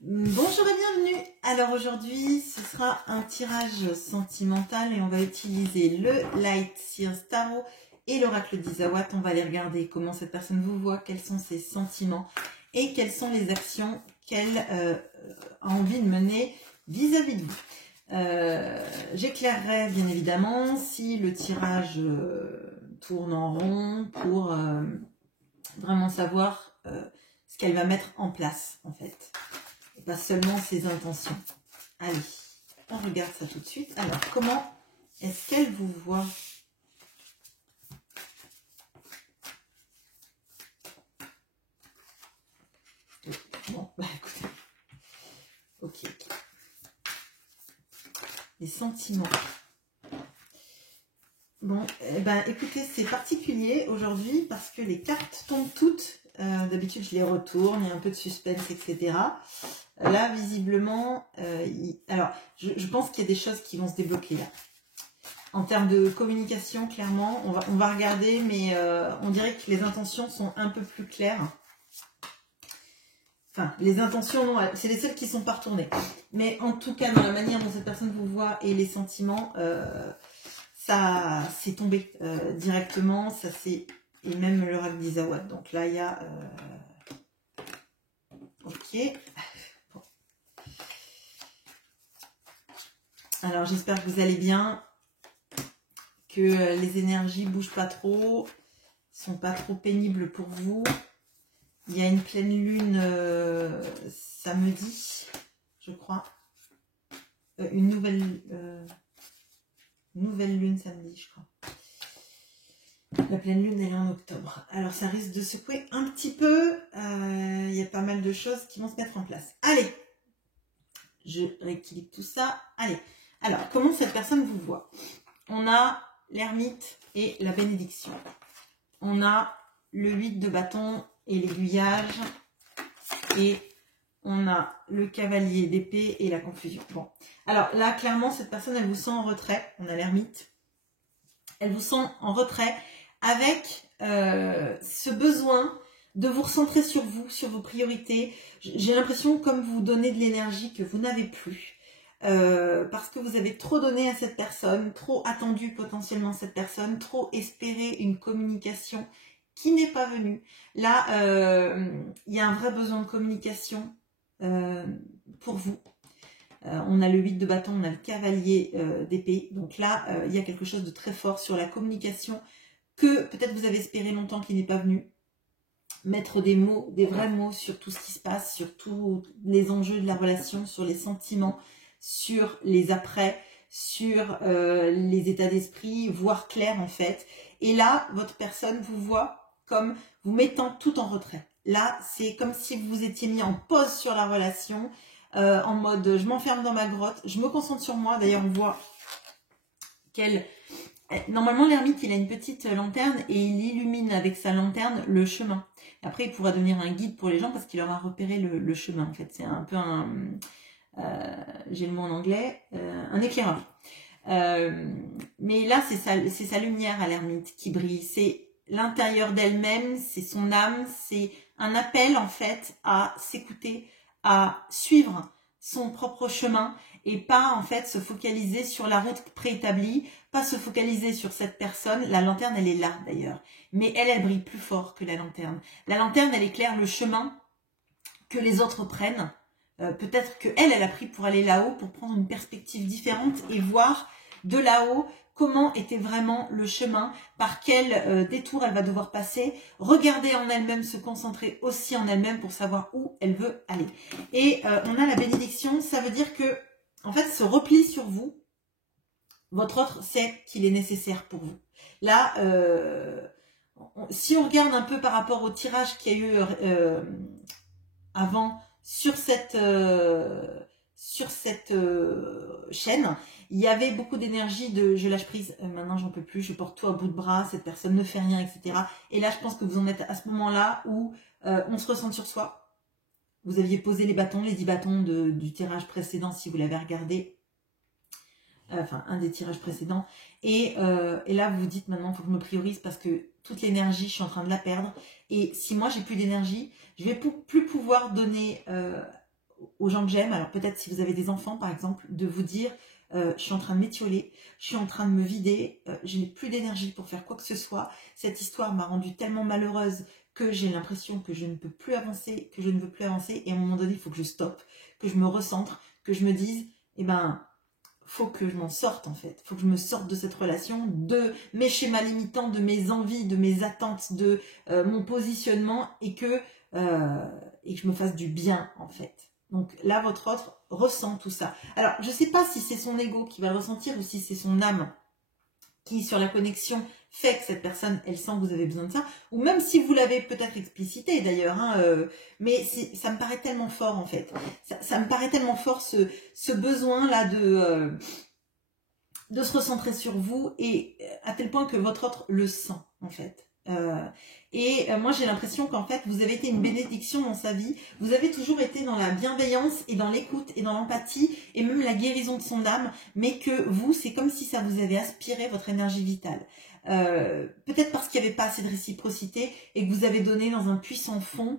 Bonjour et bienvenue. Alors aujourd'hui ce sera un tirage sentimental et on va utiliser le Light Seers Tarot et l'oracle d'Isawat. On va aller regarder comment cette personne vous voit, quels sont ses sentiments et quelles sont les actions qu'elle a envie de mener vis-à-vis de vous. J'éclairerai bien évidemment si le tirage tourne en rond pour vraiment savoir ce qu'elle va mettre en place en fait. Pas seulement ses intentions. Allez, on regarde ça tout de suite. Alors, comment est-ce qu'elle vous voit? Bon, bah écoutez. Ok. Les sentiments. Bon, eh ben écoutez, c'est particulier aujourd'hui parce que les cartes tombent toutes. D'habitude, je les retourne, il y a un peu de suspense, etc. Là, visiblement, alors, je pense qu'il y a des choses qui vont se débloquer là. En termes de communication, clairement, on va regarder, mais on dirait que les intentions sont un peu plus claires. Enfin, les intentions, non, c'est les seules qui sont pas retournées. Mais en tout cas, dans la manière dont cette personne vous voit et les sentiments, ça s'est tombé directement, ça c'est et même l'oracle d'Isawat. Donc là, il y a... Ok. Bon. Alors, j'espère que vous allez bien, que les énergies bougent pas trop, sont pas trop pénibles pour vous. Il y a une pleine lune samedi, je crois. Une nouvelle lune samedi, je crois. La pleine lune, elle est en octobre. Alors, ça risque de secouer un petit peu. Il y a pas mal de choses qui vont se mettre en place. Allez, je rééquilibre tout ça. Allez, alors, comment cette personne vous voit? On a l'ermite et la bénédiction. On a le 8 de bâton et l'aiguillage. Et on a le cavalier d'épée et la confusion. Bon, alors là, clairement, cette personne, elle vous sent en retrait. On a l'ermite. Elle vous sent en retrait avec ce besoin de vous recentrer sur vous, sur vos priorités. J'ai l'impression, comme vous donnez de l'énergie que vous n'avez plus. Parce que vous avez trop donné à cette personne, trop attendu potentiellement cette personne, trop espéré une communication qui n'est pas venue. Là, il y a un vrai besoin de communication pour vous. On a le 8 de bâton, on a le cavalier d'épée. Donc là, il y a quelque chose de très fort sur la communication que peut-être vous avez espéré longtemps qui n'est pas venu. Mettre des mots, des vrais mots sur tout ce qui se passe, sur tous les enjeux de la relation, sur les sentiments, sur les après, sur les états d'esprit, voir clair en fait. Et là, votre personne vous voit comme vous mettant tout en retrait. Là, c'est comme si vous vous étiez mis en pause sur la relation, en mode je m'enferme dans ma grotte, je me concentre sur moi. D'ailleurs, on voit qu'elle... Normalement, l'ermite, il a une petite lanterne et il illumine avec sa lanterne le chemin. Après, il pourra devenir un guide pour les gens parce qu'il aura repéré le chemin. En fait, c'est un peu un... j'ai le mot en anglais, un éclaireur. Mais là, c'est sa lumière à l'ermite qui brille. C'est l'intérieur d'elle-même, c'est son âme, c'est un appel en fait à s'écouter, à suivre son propre chemin et pas en fait se focaliser sur la route préétablie, pas se focaliser sur cette personne. La lanterne, elle est là d'ailleurs, mais elle brille plus fort que la lanterne. La lanterne, elle éclaire le chemin que les autres prennent. Peut-être qu'elle a pris pour aller là-haut, pour prendre une perspective différente et voir de là-haut comment était vraiment le chemin, par quel détour elle va devoir passer, regarder en elle-même, se concentrer aussi en elle-même pour savoir où elle veut aller. Et on a la bénédiction, ça veut dire que, en fait, ce repli sur vous, votre autre sait qu'il est nécessaire pour vous. Là, si on regarde un peu par rapport au tirage qu'il y a eu avant, sur cette chaîne, il y avait beaucoup d'énergie de je lâche prise, maintenant j'en peux plus, je porte tout à bout de bras, cette personne ne fait rien, etc. Et là, je pense que vous en êtes à ce moment-là où on se ressent sur soi. Vous aviez posé les 10 bâtons du tirage précédent, si vous l'avez regardé. Enfin, un des tirages précédents. Et là, vous vous dites maintenant, il faut que je me priorise parce que toute l'énergie, je suis en train de la perdre. Et si moi, j'ai plus d'énergie, je vais plus pouvoir donner aux gens que j'aime, alors peut-être si vous avez des enfants par exemple, de vous dire je suis en train de m'étioler, je suis en train de me vider, je n'ai plus d'énergie pour faire quoi que ce soit, cette histoire m'a rendue tellement malheureuse que j'ai l'impression que je ne peux plus avancer, que je ne veux plus avancer, et à un moment donné il faut que je stoppe, que je me recentre, que je me dise, eh ben, faut que je m'en sorte en fait, faut que je me sorte de cette relation, de mes schémas limitants, de mes envies, de mes attentes, de mon positionnement, et que je me fasse du bien en fait. Donc là, votre autre ressent tout ça. Alors, je ne sais pas si c'est son ego qui va le ressentir ou si c'est son âme qui, sur la connexion, fait que cette personne, elle sent que vous avez besoin de ça, ou même si vous l'avez peut-être explicité d'ailleurs, hein, mais ça me paraît tellement fort en fait. Ça me paraît tellement fort ce besoin-là de se recentrer sur vous, et à tel point que votre autre le sent en fait. Moi j'ai l'impression qu'en fait vous avez été une bénédiction dans sa vie, vous avez toujours été dans la bienveillance et dans l'écoute et dans l'empathie et même la guérison de son âme, mais que vous, c'est comme si ça vous avait aspiré votre énergie vitale. Peut-être parce qu'il n'y avait pas assez de réciprocité et que vous avez donné dans un puits sans fond,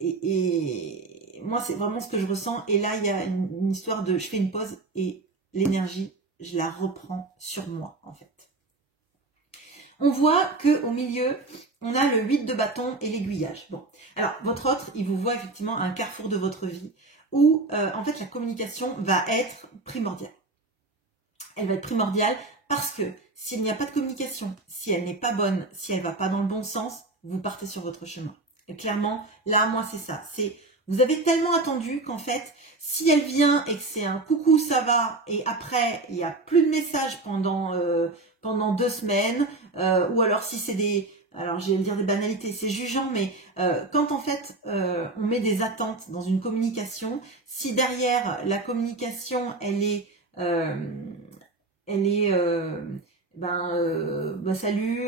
et moi c'est vraiment ce que je ressens. Et là il y a une histoire de je fais une pause et l'énergie je la reprends sur moi en fait. On voit qu'au milieu, on a le 8 de bâton et l'aiguillage. Bon, alors votre autre, il vous voit effectivement à un carrefour de votre vie où en fait la communication va être primordiale. Elle va être primordiale parce que s'il n'y a pas de communication, si elle n'est pas bonne, si elle ne va pas dans le bon sens, vous partez sur votre chemin. Et clairement, là, moi, c'est ça. Vous avez tellement attendu qu'en fait, si elle vient et que c'est un coucou, ça va, et après, il n'y a plus de message pendant 2 semaines, ou alors si c'est alors je vais dire des banalités, c'est jugeant, mais quand en fait on met des attentes dans une communication, si derrière la communication elle est salut,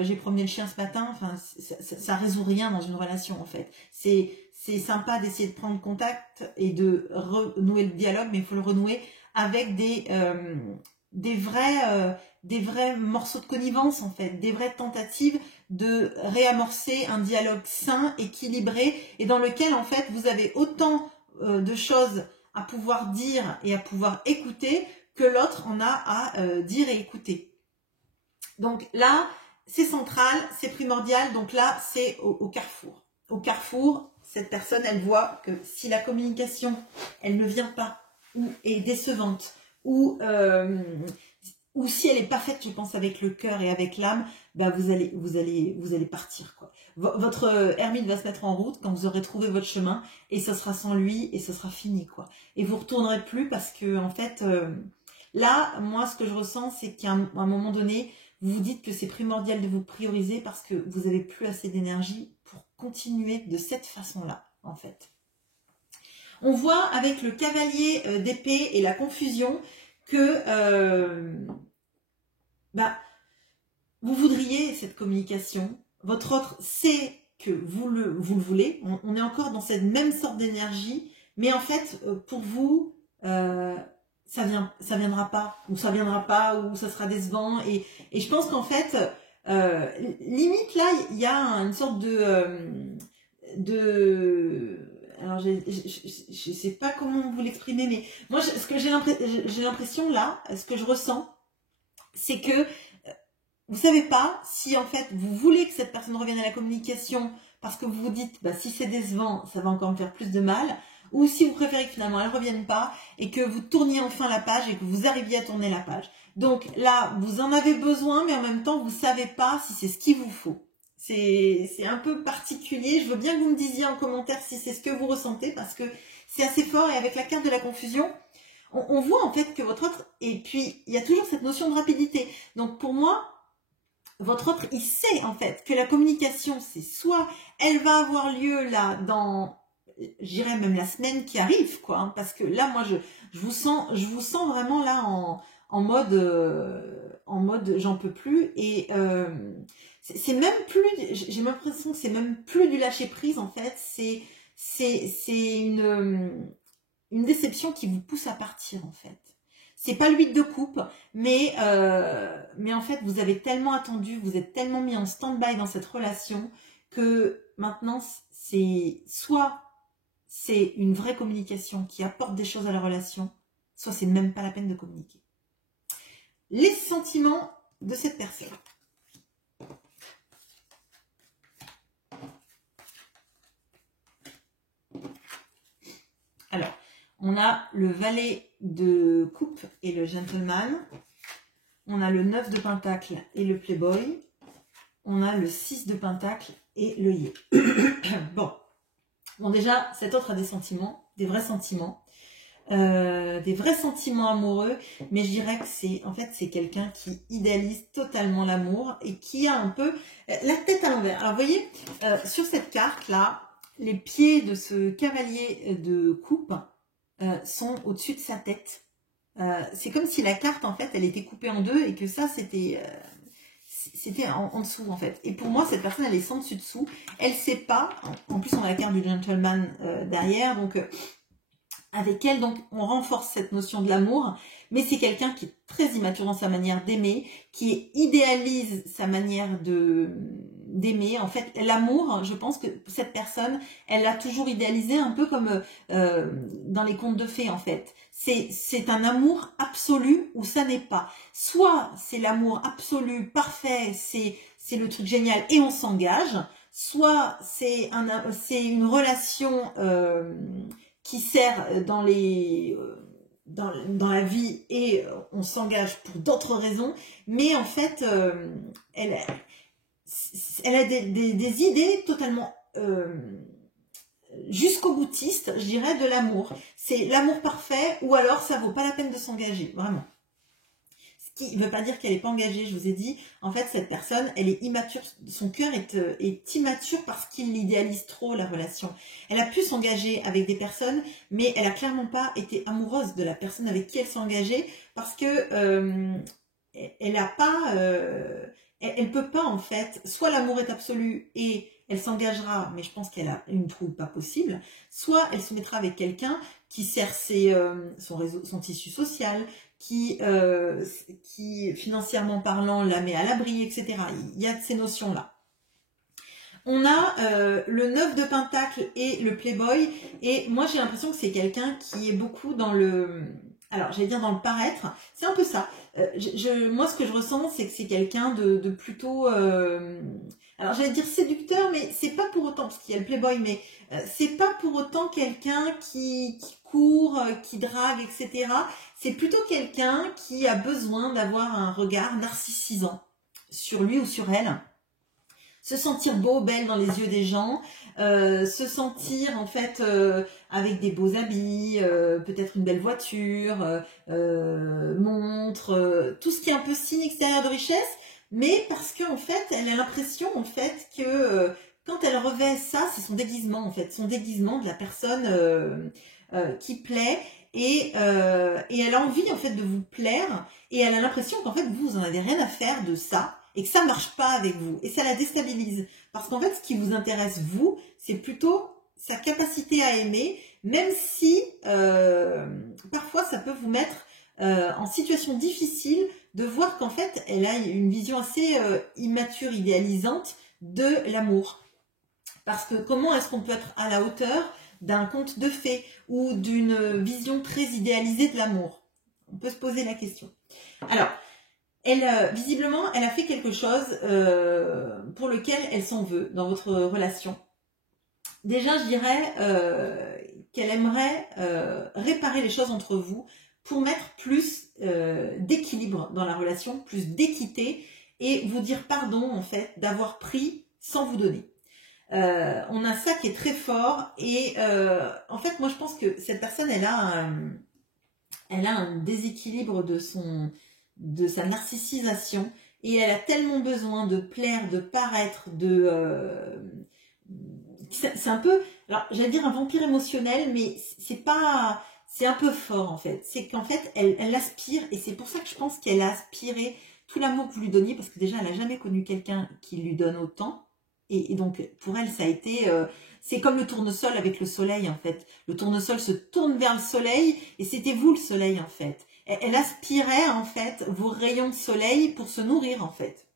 j'ai promené le chien ce matin, enfin ça résout rien dans une relation en fait. C'est sympa d'essayer de prendre contact et de renouer le dialogue, mais il faut le renouer avec des vrais morceaux de connivence en fait, des vraies tentatives de réamorcer un dialogue sain, équilibré, et dans lequel en fait vous avez autant de choses à pouvoir dire et à pouvoir écouter que l'autre en a à dire et écouter. Donc là, c'est central, c'est primordial, donc là, c'est au carrefour. Au carrefour, cette personne, elle voit que si la communication, elle ne vient pas, ou est décevante, ou si elle n'est pas faite, je pense, avec le cœur et avec l'âme, bah vous allez partir, quoi. Votre ermite va se mettre en route quand vous aurez trouvé votre chemin, et ce sera sans lui, et ce sera fini, quoi. Et vous ne retournerez plus parce que, en fait, là, moi, ce que je ressens, c'est qu'à un moment donné, vous vous dites que c'est primordial de vous prioriser parce que vous n'avez plus assez d'énergie pour continuer de cette façon-là, en fait. On voit avec le cavalier d'épée et la confusion que vous voudriez cette communication. Votre autre sait que vous le voulez. On est encore dans cette même sorte d'énergie, mais en fait, pour vous, ça viendra pas, ou ça viendra pas, ou ça sera décevant. Et je pense qu'en fait, limite là, il y a une sorte alors je sais pas comment vous l'exprimer, mais moi ce que j'ai l'impression là, ce que je ressens, c'est que vous savez pas si en fait vous voulez que cette personne revienne à la communication parce que vous vous dites si c'est décevant, ça va encore me faire plus de mal, ou si vous préférez que finalement elle ne revienne pas et que vous tourniez enfin la page et que vous arriviez à tourner la page. Donc là, vous en avez besoin, mais en même temps, vous savez pas si c'est ce qu'il vous faut. C'est un peu particulier. Je veux bien que vous me disiez en commentaire si c'est ce que vous ressentez, parce que c'est assez fort. Et avec la carte de la confusion, on voit en fait que votre autre... Et puis, il y a toujours cette notion de rapidité. Donc pour moi, votre autre, il sait en fait que la communication, c'est soit elle va avoir lieu là dans... J'irais même la semaine qui arrive, quoi, hein, parce que là, moi, je vous sens vraiment là en mode j'en peux plus, et c'est même plus, j'ai l'impression que c'est même plus du lâcher prise en fait, c'est une déception qui vous pousse à partir en fait. C'est pas le 8 de coupe, mais en fait vous avez tellement attendu, vous êtes tellement mis en stand-by dans cette relation que maintenant c'est soit c'est une vraie communication qui apporte des choses à la relation, soit c'est même pas la peine de communiquer. Les sentiments de cette personne. Alors, on a le valet de coupe et le gentleman. On a le 9 de pentacle et le playboy. On a le 6 de pentacle et le yé. Bon, déjà, cet autre a des sentiments, des vrais sentiments amoureux, mais je dirais que c'est quelqu'un qui idéalise totalement l'amour et qui a un peu la tête à l'envers. Alors, vous voyez, sur cette carte-là, les pieds de ce cavalier de coupe sont au-dessus de sa tête. C'est comme si la carte, en fait, elle était coupée en deux et que ça, c'était en dessous, en fait. Et pour moi, cette personne, elle est sans dessus-dessous. Elle sait pas. En plus, on a la carte du gentleman derrière. Donc, avec elle, donc, on renforce cette notion de l'amour. Mais c'est quelqu'un qui est très immature dans sa manière d'aimer, qui idéalise sa manière d'aimer. En fait, l'amour, je pense que cette personne, elle l'a toujours idéalisé un peu comme dans les contes de fées, en fait. C'est un amour absolu ou ça n'est pas. Soit c'est l'amour absolu, parfait, c'est le truc génial et on s'engage. Soit c'est une relation qui sert dans la vie et on s'engage pour d'autres raisons. Mais en fait, elle a des idées totalement jusqu'au boutiste, je dirais, de l'amour. C'est l'amour parfait ou alors ça vaut pas la peine de s'engager, vraiment. Ce qui ne veut pas dire qu'elle n'est pas engagée, je vous ai dit. En fait, cette personne, elle est immature, son cœur est immature parce qu'il idéalise trop la relation. Elle a pu s'engager avec des personnes, mais elle a clairement pas été amoureuse de la personne avec qui elle s'est engagée parce que elle a pas... elle peut pas, en fait, soit l'amour est absolu et elle s'engagera, mais je pense qu'elle a une trouille pas possible, soit elle se mettra avec quelqu'un qui sert son tissu social, qui financièrement parlant la met à l'abri, etc. Il y a ces notions-là. On a le 9 de pentacle et le playboy, et moi j'ai l'impression que c'est quelqu'un qui est beaucoup dans le... Alors, j'allais dire dans le paraître, c'est un peu ça. Moi, ce que je ressens, c'est que c'est quelqu'un de plutôt... alors, j'allais dire séducteur, mais c'est pas pour autant, parce qu'il y a le playboy, mais c'est pas pour autant quelqu'un qui court, qui drague, etc. C'est plutôt quelqu'un qui a besoin d'avoir un regard narcissisant sur lui ou sur elle. Se sentir beau, belle dans les yeux des gens, se sentir en fait avec des beaux habits, peut-être une belle voiture, montre, tout ce qui est un peu signe extérieur de richesse, mais parce qu'en fait, elle a l'impression en fait que quand elle revêt ça, c'est son déguisement en fait, son déguisement de la personne qui plaît. Et elle a envie en fait de vous plaire et elle a l'impression qu'en fait vous en avez rien à faire de ça et que ça marche pas avec vous et ça la déstabilise parce qu'en fait ce qui vous intéresse vous c'est plutôt sa capacité à aimer même si parfois ça peut vous mettre en situation difficile de voir qu'en fait elle a une vision assez immature, idéalisante de l'amour parce que comment est-ce qu'on peut être à la hauteur d'un conte de fées ou d'une vision très idéalisée de l'amour? On peut se poser la question. Alors, visiblement, elle a fait quelque chose pour lequel elle s'en veut dans votre relation. Déjà, je dirais qu'elle aimerait réparer les choses entre vous pour mettre plus d'équilibre dans la relation, plus d'équité et vous dire pardon, en fait, d'avoir pris sans vous donner. On a ça qui est très fort et en fait moi je pense que cette personne elle a un déséquilibre de sa narcissisation et elle a tellement besoin de plaire, de paraître, c'est un peu, alors j'allais dire un vampire émotionnel mais c'est un peu fort en fait, c'est qu'en fait elle aspire et c'est pour ça que je pense qu'elle a aspiré tout l'amour que vous lui donniez parce que déjà elle n'a jamais connu quelqu'un qui lui donne autant. Et donc, pour elle, ça a été... c'est comme le tournesol avec le soleil, en fait. Le tournesol se tourne vers le soleil, et c'était vous, le soleil, en fait. Elle aspirait, en fait, vos rayons de soleil pour se nourrir, en fait.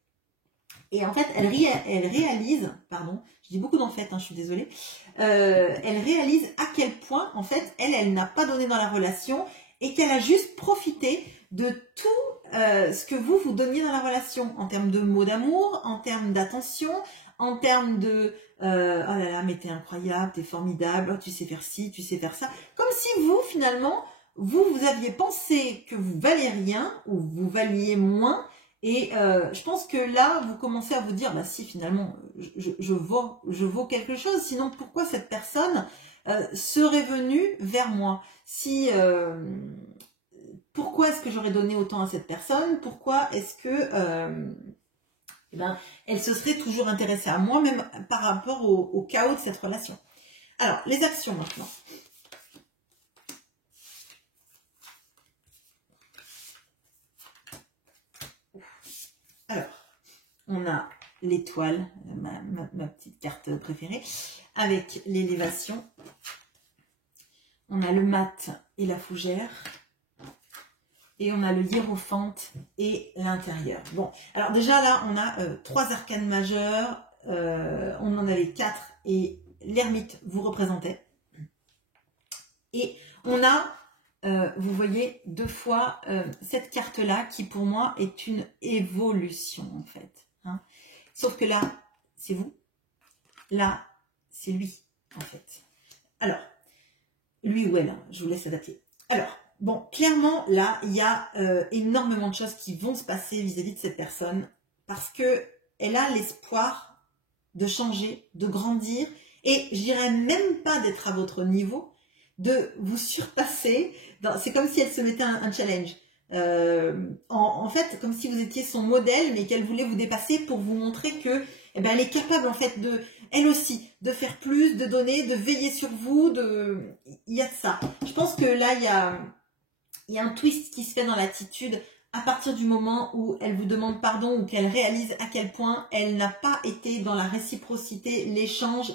Et en fait, elle réalise, pardon, je dis beaucoup d'en fait, hein, je suis désolée, elle réalise à quel point, en fait, elle n'a pas donné dans la relation et qu'elle a juste profité de tout ce que vous donniez dans la relation, en termes de mots d'amour, en termes d'attention, en termes de oh là là, mais t'es incroyable, t'es formidable, tu sais faire ci, tu sais faire ça. Comme si vous, finalement, vous aviez pensé que vous valiez rien ou vous valiez moins. Et je pense que là, vous commencez à vous dire, bah si finalement, je vaux quelque chose, sinon pourquoi cette personne serait venue vers moi? Si pourquoi est-ce que j'aurais donné autant à cette personne? Pourquoi est-ce que eh ben, elle se serait toujours intéressée à moi, même par rapport au chaos de cette relation? Alors, les actions maintenant. Alors, on a l'étoile, ma petite carte préférée, avec l'élévation. On a le mat et la fougère. Et on a le hiérophante et l'intérieur. Bon, alors déjà là, on a 3 arcanes majeurs. On en avait 4 et l'ermite vous représentait. Et on a, vous voyez, 2 fois cette carte-là qui pour moi est une évolution en fait. Hein. Sauf que là, c'est vous. Là, c'est lui en fait. Alors, lui ou elle, hein, je vous laisse adapter. Alors, bon, clairement, là, il y a énormément de choses qui vont se passer vis-à-vis de cette personne parce qu'elle a l'espoir de changer, de grandir et je dirais même pas d'être à votre niveau, de vous surpasser. C'est comme si elle se mettait un challenge. En fait, comme si vous étiez son modèle, mais qu'elle voulait vous dépasser pour vous montrer que, eh ben, elle est capable en fait elle aussi, de faire plus, de donner, de veiller sur vous. Il y a de ça. Je pense que là, il y a un twist qui se fait dans l'attitude à partir du moment où elle vous demande pardon ou qu'elle réalise à quel point elle n'a pas été dans la réciprocité, l'échange,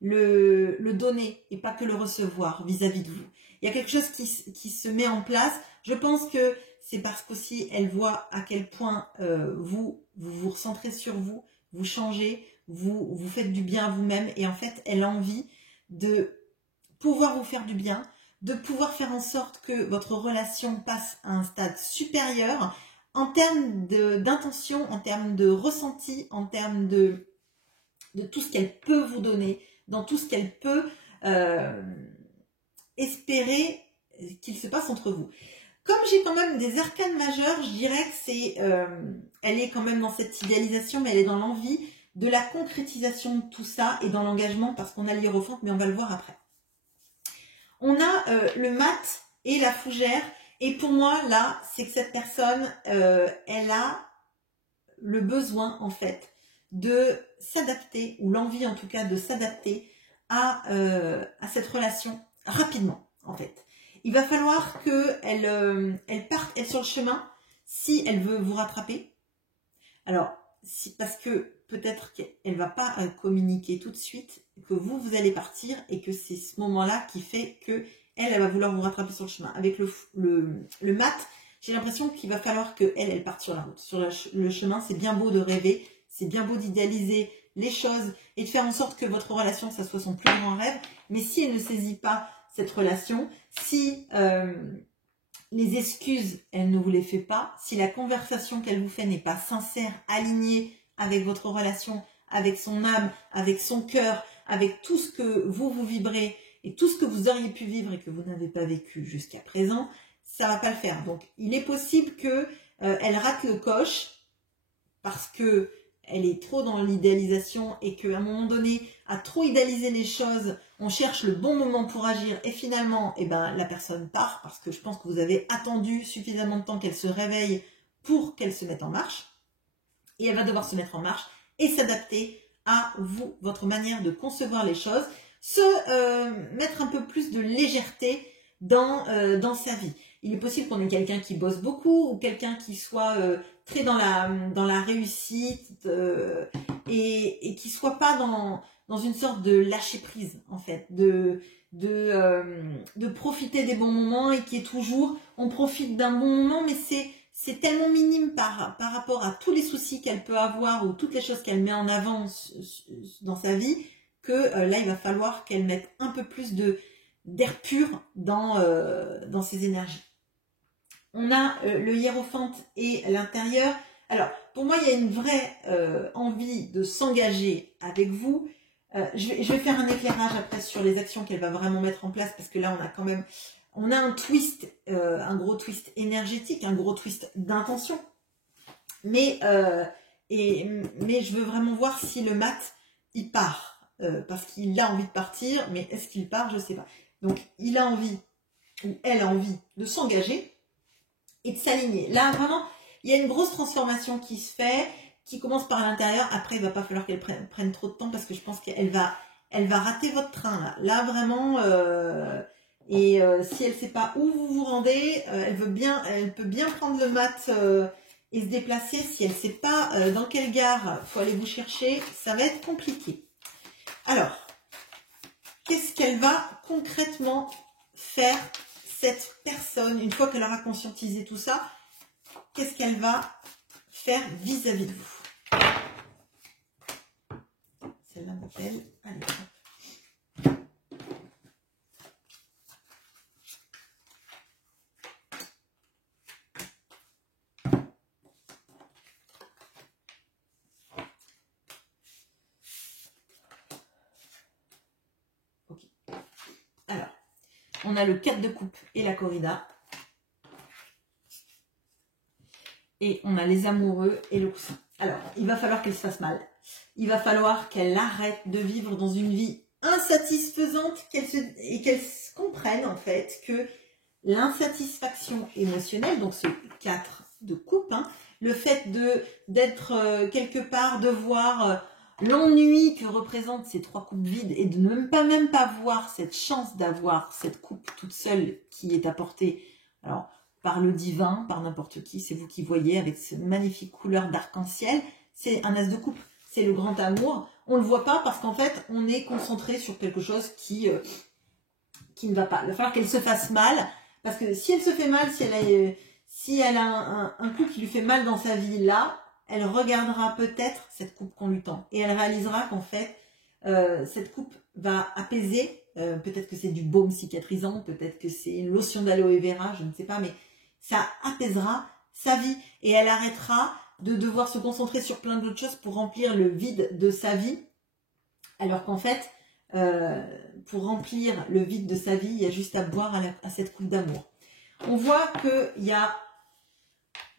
le donner et pas que le recevoir vis-à-vis de vous. Il y a quelque chose qui se met en place. Je pense que c'est parce qu'aussi elle voit à quel point vous recentrez sur vous, vous changez, vous faites du bien à vous-même et en fait elle a envie de pouvoir vous faire du bien, de pouvoir faire en sorte que votre relation passe à un stade supérieur en termes d'intention, en termes de ressenti, en termes de tout ce qu'elle peut vous donner, dans tout ce qu'elle peut espérer qu'il se passe entre vous. Comme j'ai quand même des arcanes majeures, je dirais que c'est, elle est quand même dans cette idéalisation, mais elle est dans l'envie de la concrétisation de tout ça et dans l'engagement parce qu'on a l'hiérophante, mais on va le voir après. On a le mat et la fougère. Et pour moi, là, c'est que cette personne, elle a le besoin, en fait, de s'adapter, ou l'envie, en tout cas, de s'adapter à cette relation rapidement, en fait. Il va falloir qu'elle parte, elle, sur le chemin, si elle veut vous rattraper. Alors, parce que peut-être qu'elle ne va pas communiquer tout de suite, que vous allez partir et que c'est ce moment-là qui fait que elle va vouloir vous rattraper sur le chemin. Avec le mat, j'ai l'impression qu'il va falloir qu'elle parte sur la route. Sur le chemin, c'est bien beau de rêver, c'est bien beau d'idéaliser les choses et de faire en sorte que votre relation, ça soit son plus grand rêve. Mais si elle ne saisit pas cette relation, si les excuses, elle ne vous les fait pas, si la conversation qu'elle vous fait n'est pas sincère, alignée avec votre relation, avec son âme, avec son cœur, avec tout ce que vous vibrez et tout ce que vous auriez pu vivre et que vous n'avez pas vécu jusqu'à présent, ça va pas le faire. Donc, il est possible que elle rate le coche parce que elle est trop dans l'idéalisation et qu'à un moment donné, à trop idéaliser les choses, on cherche le bon moment pour agir et finalement, eh ben, la personne part parce que je pense que vous avez attendu suffisamment de temps qu'elle se réveille pour qu'elle se mette en marche. Et elle va devoir se mettre en marche et s'adapter à vous, votre manière de concevoir les choses, mettre un peu plus de légèreté dans sa vie. Il est possible qu'on ait quelqu'un qui bosse beaucoup ou quelqu'un qui soit très dans la réussite et qui soit pas dans une sorte de lâcher prise en fait, de profiter des bons moments et qui est toujours, on profite d'un bon moment mais c'est tellement minime par rapport à tous les soucis qu'elle peut avoir ou toutes les choses qu'elle met en avant dans sa vie, que là, il va falloir qu'elle mette un peu plus d'air pur dans ses énergies. On a le hiérophante et l'intérieur. Alors, pour moi, il y a une vraie envie de s'engager avec vous. Je vais faire un éclairage après sur les actions qu'elle va vraiment mettre en place, parce que là, on a quand même... On a un twist, un gros twist énergétique, un gros twist d'intention. Mais je veux vraiment voir si le mat, il part. Parce qu'il a envie de partir, mais est-ce qu'il part? Je ne sais pas. Donc, il a envie, ou elle a envie de s'engager et de s'aligner. Là, vraiment, il y a une grosse transformation qui se fait, qui commence par l'intérieur. Après, il ne va pas falloir qu'elle prenne trop de temps, parce que je pense qu'elle va rater votre train. Là vraiment... si elle ne sait pas où vous vous rendez, elle peut bien prendre le mat et se déplacer. Si elle ne sait pas dans quelle gare il faut aller vous chercher, ça va être compliqué. Alors, qu'est-ce qu'elle va concrètement faire, cette personne, une fois qu'elle aura conscientisé tout ça? Qu'est-ce qu'elle va faire vis-à-vis de vous? Celle-là m'appelle. Allez, hop. Alors, on a le 4 de coupe et la corrida. Et on a les amoureux et le coussin. Alors, il va falloir qu'elle se fasse mal. Il va falloir qu'elle arrête de vivre dans une vie insatisfaisante et qu'elle comprenne en fait que l'insatisfaction émotionnelle, donc ce 4 de coupe, hein, le fait d'être quelque part, de voir... l'ennui que représentent ces 3 coupes vides et de ne même pas voir cette chance d'avoir cette coupe toute seule qui est apportée alors, par le divin, par n'importe qui, c'est vous qui voyez avec cette magnifique couleur d'arc-en-ciel, c'est un as de coupe, c'est le grand amour. On ne le voit pas parce qu'en fait, on est concentré sur quelque chose qui ne va pas. Il va falloir qu'elle se fasse mal, parce que si elle se fait mal, si elle a un coup qui lui fait mal dans sa vie là, elle regardera peut-être cette coupe qu'on lui tend et elle réalisera qu'en fait, cette coupe va apaiser. Peut-être que c'est du baume cicatrisant, peut-être que c'est une lotion d'aloe vera, je ne sais pas, mais ça apaisera sa vie et elle arrêtera de devoir se concentrer sur plein d'autres choses pour remplir le vide de sa vie. Alors qu'en fait, pour remplir le vide de sa vie, il y a juste à boire à cette coupe d'amour. On voit qu'il y a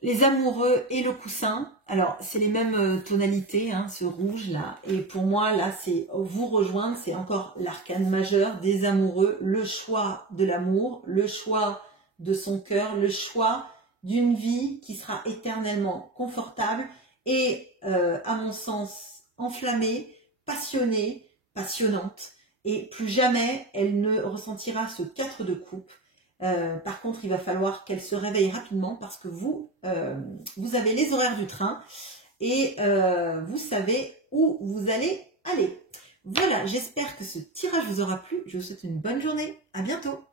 les amoureux et le coussin. Alors, c'est les mêmes tonalités, hein, ce rouge-là. Et pour moi, là, c'est vous rejoindre. C'est encore l'arcane majeur des amoureux. Le choix de l'amour, le choix de son cœur, le choix d'une vie qui sera éternellement confortable et, à mon sens, enflammée, passionnée, passionnante. Et plus jamais, elle ne ressentira ce 4 de coupe. Par contre, il va falloir qu'elle se réveille rapidement parce que vous avez les horaires du train et vous savez où vous allez aller. Voilà, j'espère que ce tirage vous aura plu. Je vous souhaite une bonne journée. À bientôt.